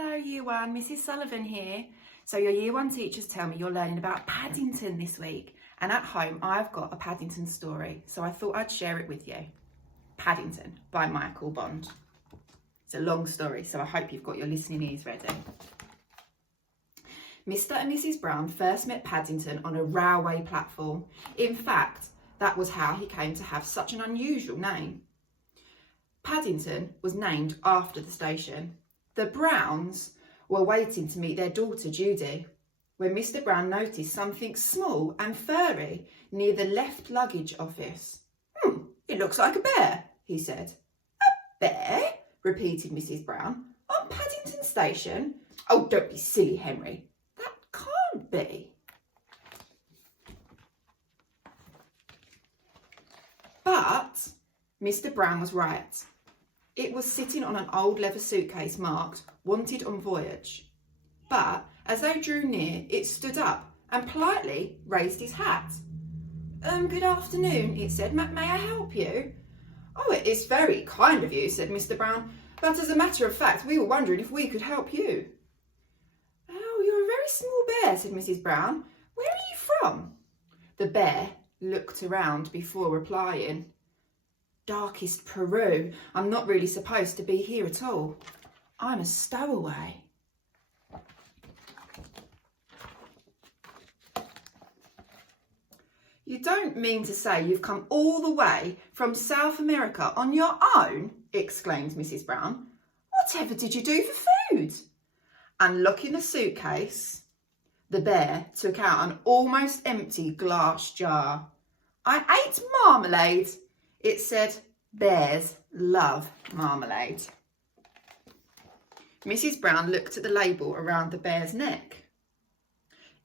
Hello Year 1, Mrs Sullivan here. So your Year 1 teachers tell me you're learning about Paddington this week, and at home I've got a Paddington story, so I thought I'd share it with you. Paddington by Michael Bond. It's a long story, so I hope you've got your listening ears ready. Mr and Mrs Brown first met Paddington on a railway platform. In fact, that was how he came to have such an unusual name. Paddington was named after the station. The Browns were waiting to meet their daughter Judy when Mr Brown noticed something small and furry near the left luggage office. It looks like a bear, he said. A bear? Repeated Mrs Brown. On Paddington Station? Oh, don't be silly, Henry. That can't be. But Mr Brown was right. It was sitting on an old leather suitcase marked "Wanted on Voyage." But as they drew near, it stood up and politely raised his hat. Good afternoon, it said. May I help you? Oh, it is very kind of you, said Mr Brown. But as a matter of fact, we were wondering if we could help you. Oh, you're a very small bear, said Mrs Brown. Where are you from? The bear looked around before replying. Darkest Peru. I'm not really supposed to be here at all. I'm a stowaway. You don't mean to say you've come all the way from South America on your own? Exclaimed Mrs Brown. Whatever did you do for food? Unlocking the suitcase, the bear took out an almost empty glass jar. I ate marmalade. It said, bears love marmalade. Mrs Brown looked at the label around the bear's neck.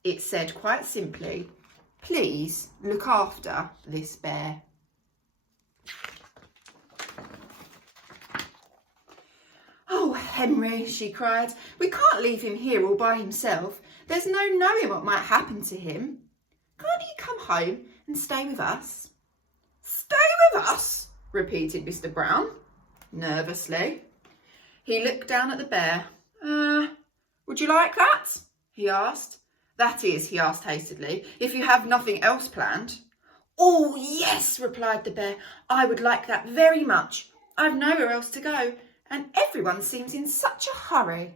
It said quite simply, please look after this bear. Oh, Henry, she cried, we can't leave him here all by himself. There's no knowing what might happen to him. Can't he come home and stay with us? Stay with us? Repeated Mr Brown, nervously. He looked down at the bear. Would you like that? He asked. That is, he asked hastily, if you have nothing else planned. Oh, yes, replied the bear. I would like that very much. I've nowhere else to go, and everyone seems in such a hurry.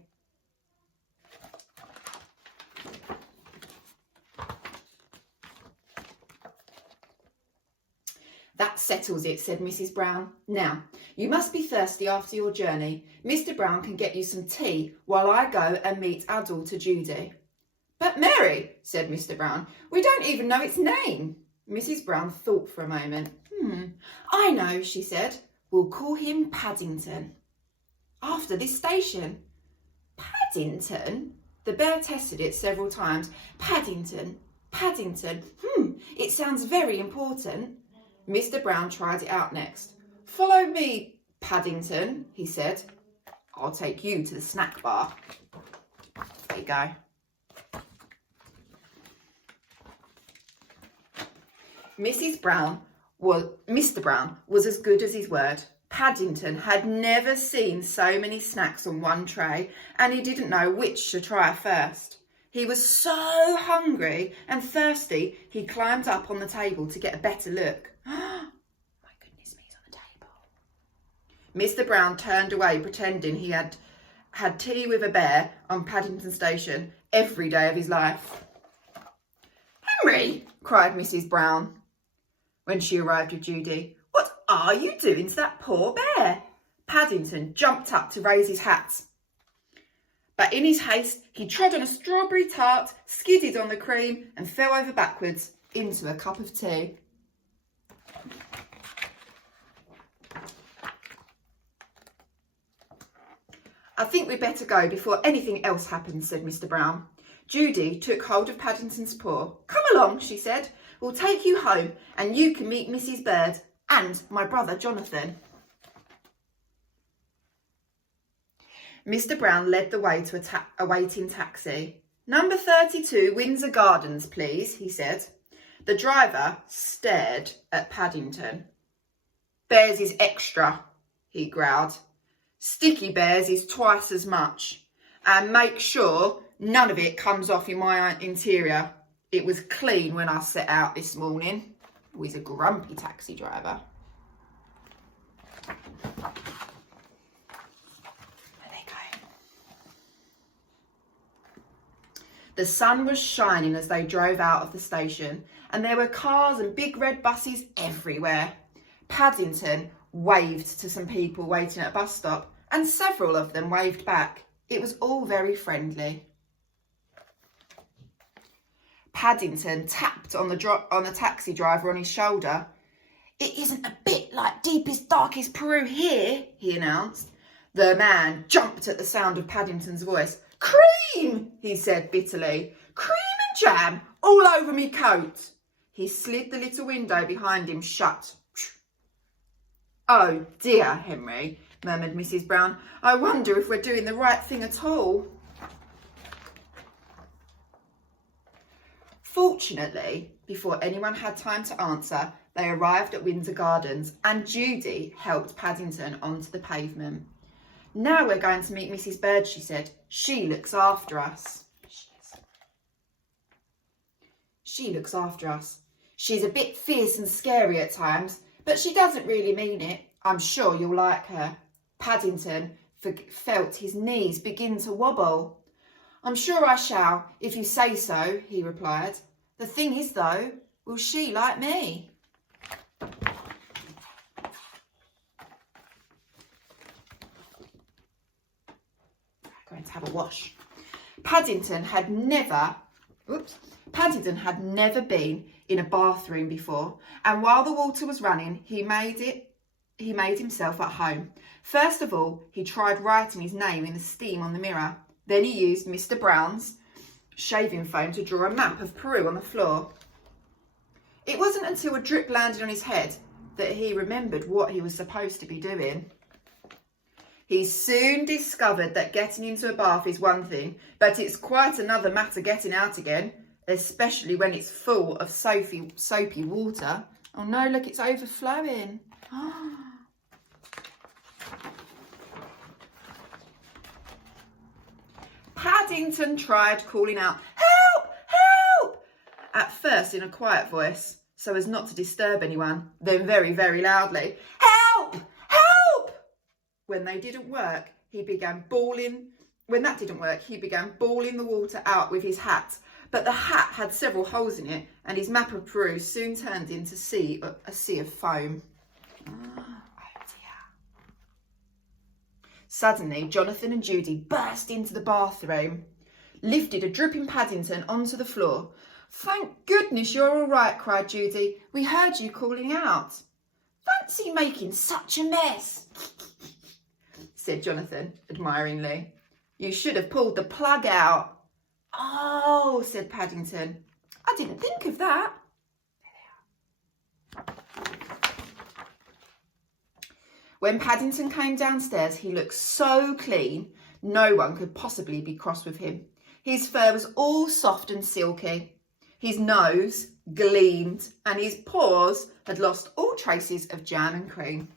That settles it, said Mrs Brown. Now, you must be thirsty after your journey. Mr Brown can get you some tea while I go and meet our daughter Judy. But Mary, said Mr Brown, we don't even know its name. Mrs Brown thought for a moment. I know, she said. We'll call him Paddington. After this station. Paddington? The bear tested it several times. Paddington, Paddington. It sounds very important. Mr Brown tried it out next. Follow me, Paddington, he said. I'll take you to the snack bar. There you go. Mr Brown was as good as his word. Paddington had never seen so many snacks on one tray, and he didn't know which to try first. He was so hungry and thirsty, he climbed up on the table to get a better look. My goodness me, he's on the table. Mr Brown turned away, pretending he had had tea with a bear on Paddington Station every day of his life. Henry, cried Mrs Brown when she arrived with Judy. What are you doing to that poor bear? Paddington jumped up to raise his hat. But in his haste, he trod on a strawberry tart, skidded on the cream and fell over backwards into a cup of tea. I think we'd better go before anything else happens, said Mr Brown. Judy took hold of Paddington's paw. Come along, she said. We'll take you home and you can meet Mrs Bird and my brother Jonathan. Mr Brown led the way to a waiting taxi. Number 32 Windsor Gardens, please, he said. The driver stared at Paddington. Bears is extra, he growled. Sticky Bears is twice as much. and make sure none of it comes off in my interior. It was clean when I set out this morning. Oh, he's a grumpy taxi driver. There they go. The sun was shining as they drove out of the station, and there were cars and big red buses everywhere. Paddington waved to some people waiting at a bus stop, and several of them waved back. It was all very friendly. Paddington tapped on the taxi driver on his shoulder. "It isn't a bit like deepest, darkest Peru here," he announced. The man jumped at the sound of Paddington's voice. "Cream," he said bitterly. "Cream and jam all over me coat." He slid the little window behind him shut. "Oh dear, Henry," murmured Mrs Brown. "I wonder if we're doing the right thing at all." Fortunately, before anyone had time to answer, they arrived at Windsor Gardens, and Judy helped Paddington onto the pavement. "Now we're going to meet Mrs Bird," she said. "She looks after us." She looks after us. She's a bit fierce and scary at times, but she doesn't really mean it. I'm sure you'll like her. Paddington felt his knees begin to wobble. "I'm sure I shall, if you say so," he replied. "The thing is, though, will she like me?" I'm going to have a wash. Paddington had never been in a bathroom before, and while the water was running, he made himself at home. First of all, he tried writing his name in the steam on the mirror. Then he used Mr Brown's shaving foam to draw a map of Peru on the floor. It wasn't until a drip landed on his head that he remembered what he was supposed to be doing. He soon discovered that getting into a bath is one thing, but it's quite another matter getting out again, especially when it's full of soapy water. Oh no, look, it's overflowing. Paddington tried calling out, "Help! Help!" At first in a quiet voice, so as not to disturb anyone, then very, very loudly, "Help! Help!" When that didn't work, he began bawling the water out with his hat. But the hat had several holes in it, and his map of Peru soon turned into a sea of foam. Suddenly, Jonathan and Judy burst into the bathroom, lifted a dripping Paddington onto the floor. "Thank goodness you're all right," cried Judy. "We heard you calling out." "Fancy making such a mess," said Jonathan admiringly. "You should have pulled the plug out." "Oh," said Paddington. "I didn't think of that." When Paddington came downstairs, he looked so clean, no one could possibly be cross with him. His fur was all soft and silky. His nose gleamed, and his paws had lost all traces of jam and cream.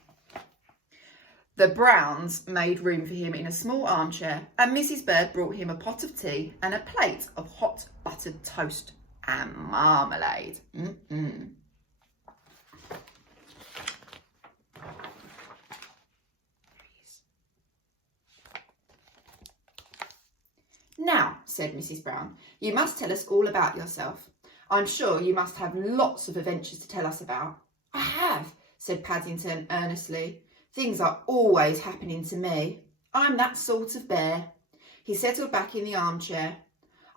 The Browns made room for him in a small armchair, and Mrs Bird brought him a pot of tea and a plate of hot buttered toast and marmalade. "Now," said Mrs Brown, "you must tell us all about yourself. I'm sure you must have lots of adventures to tell us about." "I have," said Paddington earnestly. "Things are always happening to me. I'm that sort of bear." He settled back in the armchair.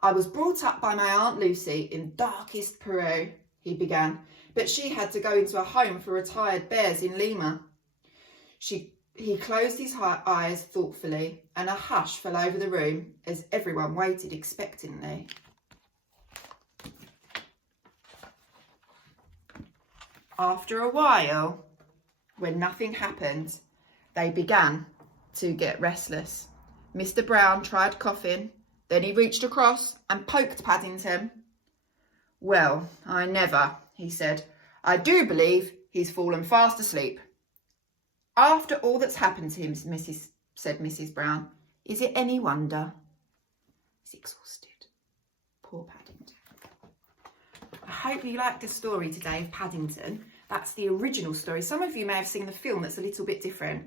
"I was brought up by my Aunt Lucy in darkest Peru," he began, "but she had to go into a home for retired bears in Lima." He closed his eyes thoughtfully, and a hush fell over the room as everyone waited expectantly. After a while, when nothing happened, they began to get restless. Mr Brown tried coughing, then he reached across and poked Paddington. "Well, I never," he said. "I do believe he's fallen fast asleep." "After all that's happened to him," said Mrs Brown, "is it any wonder?" He's exhausted. Poor Paddington. I hope you liked the story today of Paddington. That's the original story. Some of you may have seen the film that's a little bit different.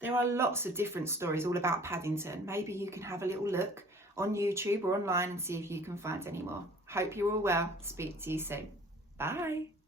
There are lots of different stories all about Paddington. Maybe you can have a little look on YouTube or online and see if you can find any more. Hope you're all well. Speak to you soon. Bye.